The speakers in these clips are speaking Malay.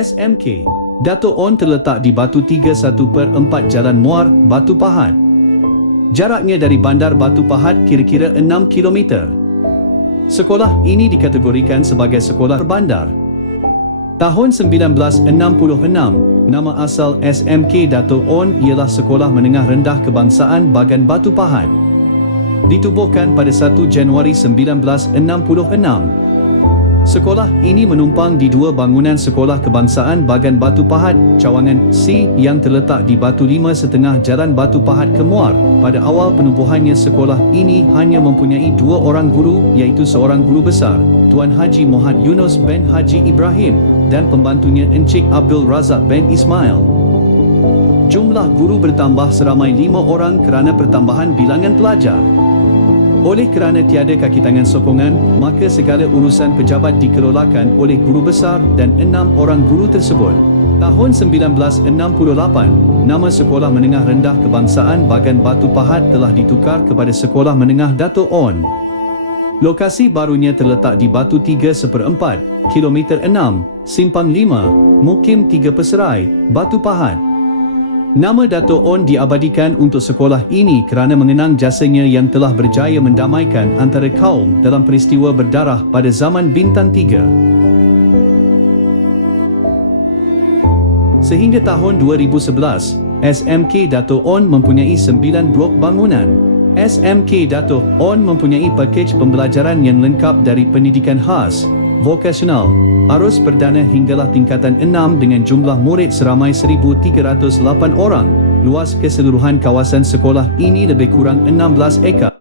SMK Dato' On terletak di Batu 31/4 Jalan Muar, Batu Pahat. Jaraknya dari Bandar Batu Pahat kira-kira 6 km. Sekolah ini dikategorikan sebagai sekolah bandar. Tahun 1966, nama asal SMK Dato' On ialah Sekolah Menengah Rendah Kebangsaan Bagan Batu Pahat. Ditubuhkan pada 1 Januari 1966. Sekolah ini menumpang di dua bangunan Sekolah Kebangsaan Bagan Batu Pahat, cawangan C yang terletak di Batu 5.5 Jalan Batu Pahat ke Muar. Pada awal penubuhannya, sekolah ini hanya mempunyai 2 orang guru, iaitu seorang guru besar, Tuan Haji Muhammad Yunus bin Haji Ibrahim, dan pembantunya Encik Abdul Razak bin Ismail. Jumlah guru bertambah seramai 5 orang kerana pertambahan bilangan pelajar. Oleh kerana tiada kaki tangan sokongan, maka segala urusan pejabat dikelolakan oleh guru besar dan 6 orang guru tersebut. Tahun 1968, nama Sekolah Menengah Rendah Kebangsaan Bagan Batu Pahat telah ditukar kepada Sekolah Menengah Dato' On. Lokasi barunya terletak di Batu 3/4, Kilometer 6, Simpang 5, Mukim 3 Peserai, Batu Pahat. Nama Dato' On diabadikan untuk sekolah ini kerana mengenang jasanya yang telah berjaya mendamaikan antara kaum dalam peristiwa berdarah pada zaman Bintang 3. Sehingga tahun 2011, SMK Dato' On mempunyai 9 blok bangunan. SMK Dato' On mempunyai pakej pembelajaran yang lengkap dari pendidikan khas, vokasional, arus perdana hinggalah tingkatan 6 dengan jumlah murid seramai 1,308 orang. Luas keseluruhan kawasan sekolah ini lebih kurang 16 ekar.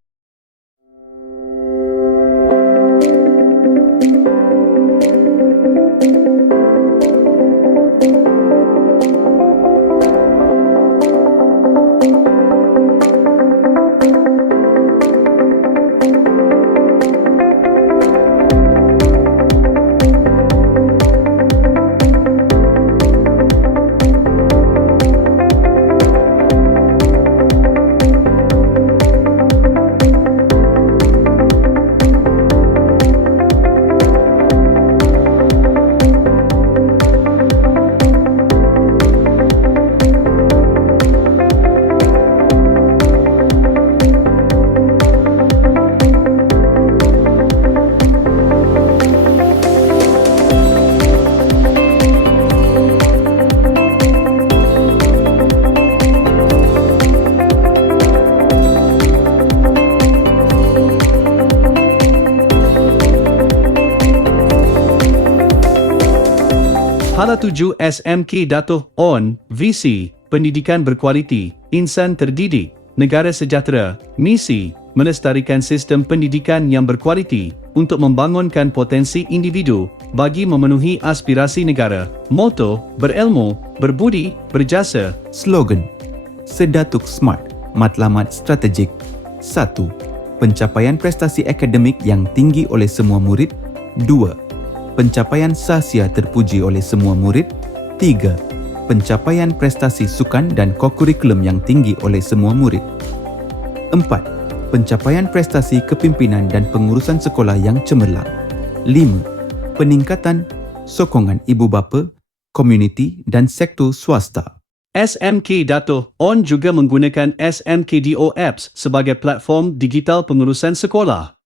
Hala 7 SMK Dato' On, VC, Pendidikan Berkualiti, Insan Terdidik, Negara Sejahtera, misi, melestarikan sistem pendidikan yang berkualiti untuk membangunkan potensi individu bagi memenuhi aspirasi negara. Moto, berilmu, berbudi, berjasa. Slogan, Sedatuk Smart, Matlamat Strategik. 1. Pencapaian prestasi akademik yang tinggi oleh semua murid. 2. Pencapaian sahsia terpuji oleh semua murid. 3. Pencapaian prestasi sukan dan kokurikulum yang tinggi oleh semua murid. 4. Pencapaian prestasi kepimpinan dan pengurusan sekolah yang cemerlang. 5. Peningkatan sokongan ibu bapa, komuniti dan sektor swasta. SMK Dato' On juga menggunakan SMKDO Apps sebagai platform digital pengurusan sekolah.